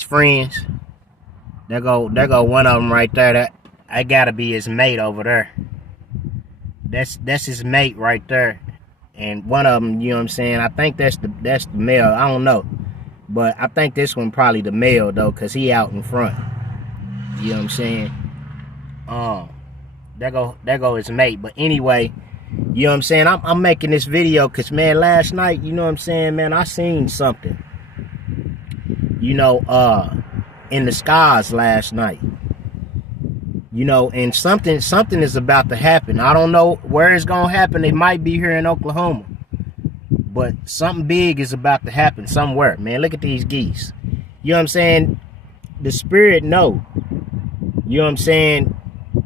friends. There go one of them right there. That I gotta be his mate over there. That's his mate right there. And one of them, you know what I'm saying? I think that's the male. I don't know, but I think this one probably the male though, cause he out in front. You know what I'm saying? Um, there go his mate. But anyway, you know what I'm saying? I'm making this video cause man, last night, you know what I'm saying, man, I seen something. You know, in the skies last night. You know, and something is about to happen. I don't know where it's gonna happen. It might be here in Oklahoma, but something big is about to happen somewhere. Man, look at these geese. You know what I'm saying? The spirit know. You know what I'm saying?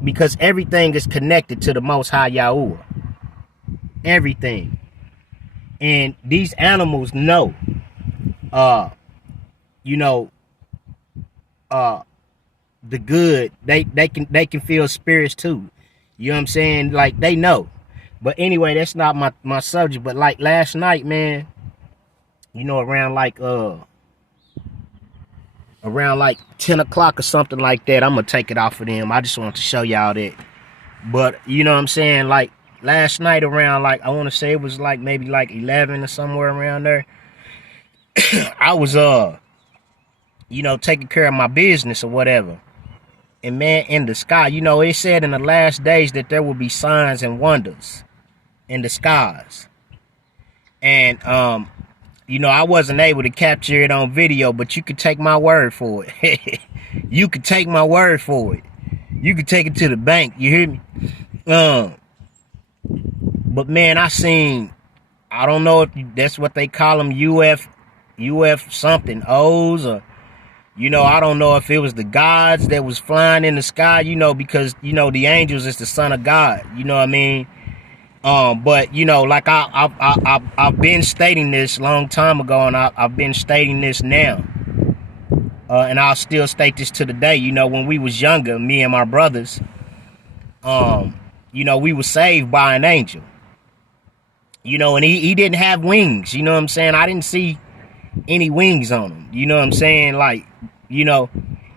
Because everything is connected to the Most High Yahuwah. Everything, and these animals know. You know, the good. They can feel spirits too. You know what I'm saying? Like they know. But anyway, that's not my subject. But like last night, man, you know, around like 10 o'clock or something like that, I'm gonna take it off of them. I just want to show y'all that. But you know what I'm saying? Like last night around like I wanna say it was like maybe like 11 or somewhere around there. I was you know, taking care of my business or whatever. And man, in the sky, you know, it said in the last days that there will be signs and wonders in the skies. And you know, I wasn't able to capture it on video, but you could take my word for it. You could take my word for it. You could take it to the bank. You hear me? But man, I don't know if that's what they call them, UF something O's, or you know, I don't know if it was the gods that was flying in the sky, you know, because you know the angels is the son of God. You know what I mean? But you know, like I've been stating this a long time ago, and I've been stating this now, and I'll still state this to the day. You know, when we was younger, me and my brothers, you know, we were saved by an angel. You know, and he didn't have wings. You know what I'm saying? I didn't see any wings on him. You know what I'm saying? Like, you know,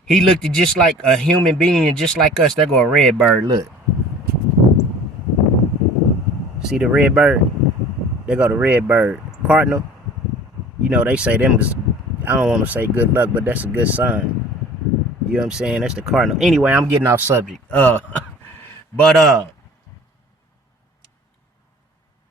he looked just like a human being and just like us. There go a red bird. Look. See the red bird? There go the red bird. Cardinal. You know, they say them is, I don't want to say good luck, but that's a good sign. You know what I'm saying? That's the cardinal. Anyway, I'm getting off subject. But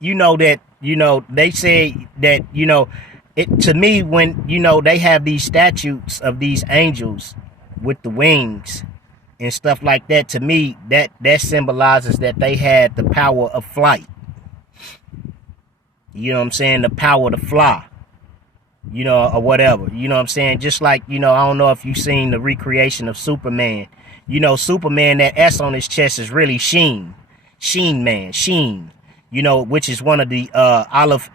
you know that, you know, they say that, you know, it to me when, you know, they have these statues of these angels with the wings and stuff like that, to me, that symbolizes that they had the power of flight. You know what I'm saying? The power to fly. You know, or whatever. You know what I'm saying? Just like, you know, I don't know if you've seen the recreation of Superman. You know, Superman, that S on his chest is really Sheen. Sheen Man. Sheen. You know, which is one of the Aleph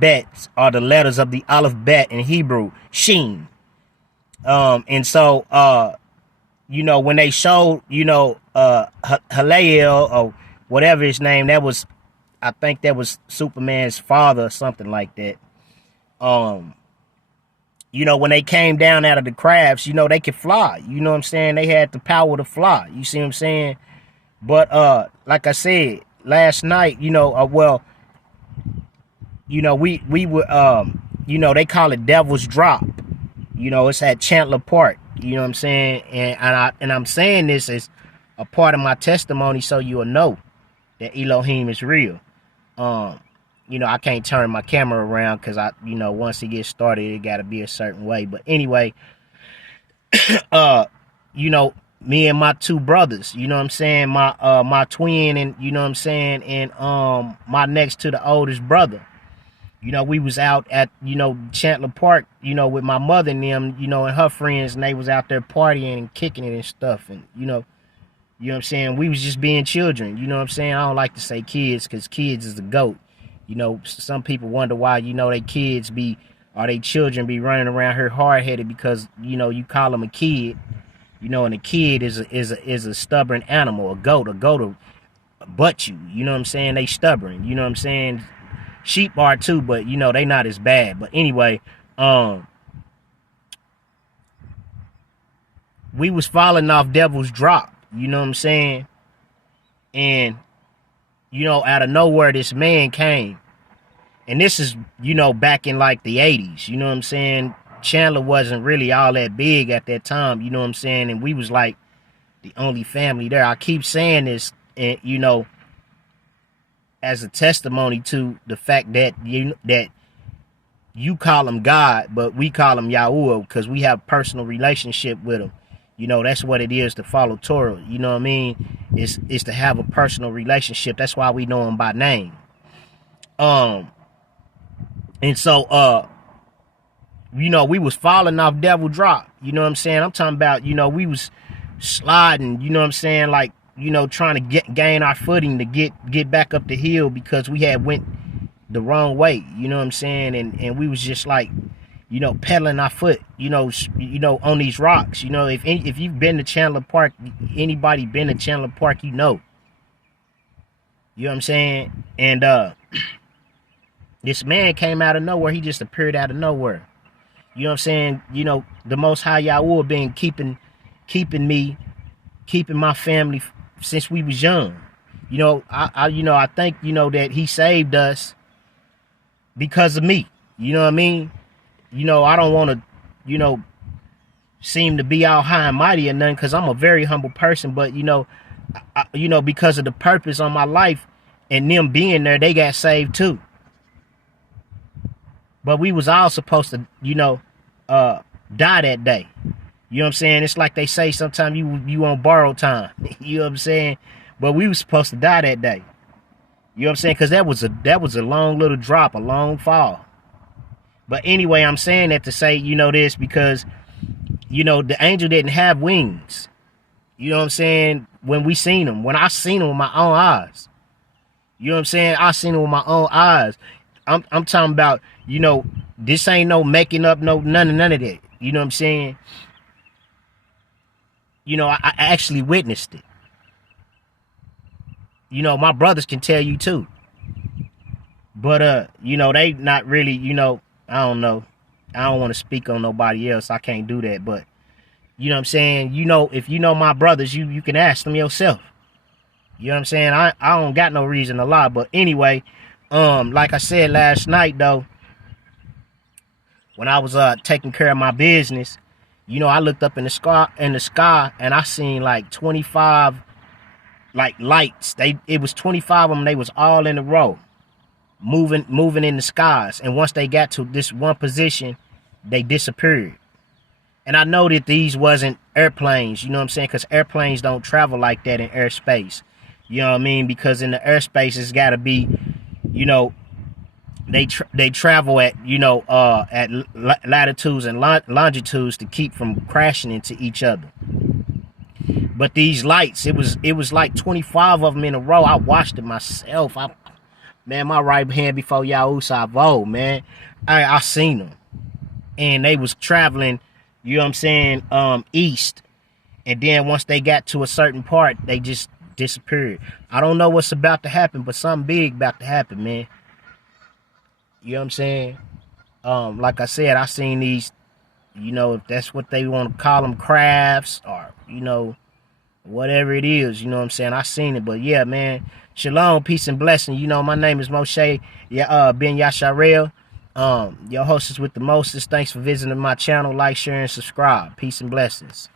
bets, are the letters of the Aleph bet in Hebrew. Sheen. And so you know, when they showed, you know, Halael or whatever his name, that was, I think that was Superman's father or something like that. You know, when they came down out of the crabs, you know, they could fly. You know what I'm saying? They had the power to fly. You see what I'm saying? But like I said, last night, you know, well, you know, we were you know, they call it Devil's Drop. You know, it's at Chandler Park. You know what I'm saying? And I'm saying this as a part of my testimony so you'll know that Elohim is real. You know, I can't turn my camera around because you know, once it gets started, it got to be a certain way. But anyway, you know, me and my two brothers, you know what I'm saying, my twin, and you know what I'm saying, and my next to the oldest brother, you know, we was out at, you know, Chandler Park, you know, with my mother and them, you know, and her friends, and they was out there partying and kicking it and stuff, and you know what I'm saying, we was just being children. You know what I'm saying? I don't like to say kids because kids is the GOAT. You know, some people wonder why, you know, they kids be, or they children be running around here hard-headed because, you know, you call them a kid, you know, and a kid is a stubborn animal, a goat will butt you. You know what I'm saying? They stubborn. You know what I'm saying? Sheep are too, but, you know, they not as bad. But anyway, we was falling off Devil's Drop, you know what I'm saying? And, you know, out of nowhere, this man came. And this is, you know, back in like the 80s, you know what I'm saying? Chandler wasn't really all that big at that time, you know what I'm saying? And we was like the only family there. I keep saying this, and you know, as a testimony to the fact that you call him God, but we call him Yahuwah because we have a personal relationship with him. You know, that's what it is to follow Torah. You know what I mean? It's to have a personal relationship. That's why we know him by name. And so, you know, we was falling off Devil Drop. You know what I'm saying? I'm talking about, you know, we was sliding, you know what I'm saying? Like, you know, trying to gain our footing to get back up the hill because we had went the wrong way. You know what I'm saying? And we was just like, you know, pedaling our foot, you know, on these rocks. You know, if you've been to Chandler Park, anybody been to Chandler Park, you know. You know what I'm saying? And this man came out of nowhere. He just appeared out of nowhere. You know what I'm saying? You know, the Most High Yahweh been keeping my family since we was young. You know, I think, you know, that he saved us because of me. You know what I mean? You know, I don't want to, you know, seem to be all high and mighty or nothing, because I'm a very humble person. But, you know, because of the purpose on my life and them being there, they got saved too. But we was all supposed to, you know, die that day. You know what I'm saying? It's like they say sometimes you on borrowed time. You know what I'm saying? But we was supposed to die that day. You know what I'm saying? Because that was a long little drop, a long fall. But anyway, I'm saying that to say, you know, this because, you know, the angel didn't have wings. You know what I'm saying? When we seen him, when I seen him with my own eyes. You know what I'm saying? I seen him with my own eyes. I'm talking about, you know, this ain't no making up, none of that. You know what I'm saying? You know, I actually witnessed it. You know, my brothers can tell you too. But, you know, they not really, you know, I don't know. I don't want to speak on nobody else. I can't do that. But, you know what I'm saying? You know, if you know my brothers, you can ask them yourself. You know what I'm saying? I don't got no reason to lie. But anyway, like I said last night, though, when I was taking care of my business, you know, I looked up in the sky and I seen like 25 like lights. It was 25 of them. They was all in a row, moving in the skies. And once they got to this one position, they disappeared. And I know that these wasn't airplanes, you know what I'm saying? Because airplanes don't travel like that in airspace. You know what I mean? Because in the airspace, it's got to be, you know, they travel at, you know, at latitudes and longitudes to keep from crashing into each other. But these lights, it was like 25 of them in a row. I watched it myself. Man, my right hand before Yahuwah, man, I seen them. And they was traveling, you know what I'm saying, east. And then once they got to a certain part, they just disappeared. I don't know what's about to happen, but something big about to happen, man. You know what I'm saying? Like I said, I seen these, you know, if that's what they want to call them, crafts, or, you know, whatever it is, you know what I'm saying? I seen it. But yeah, man, shalom, peace and blessing. You know, my name is Moshe Ben Yasharel. Your hostess with the mostest. Thanks for visiting my channel. Like, share, and subscribe. Peace and blessings.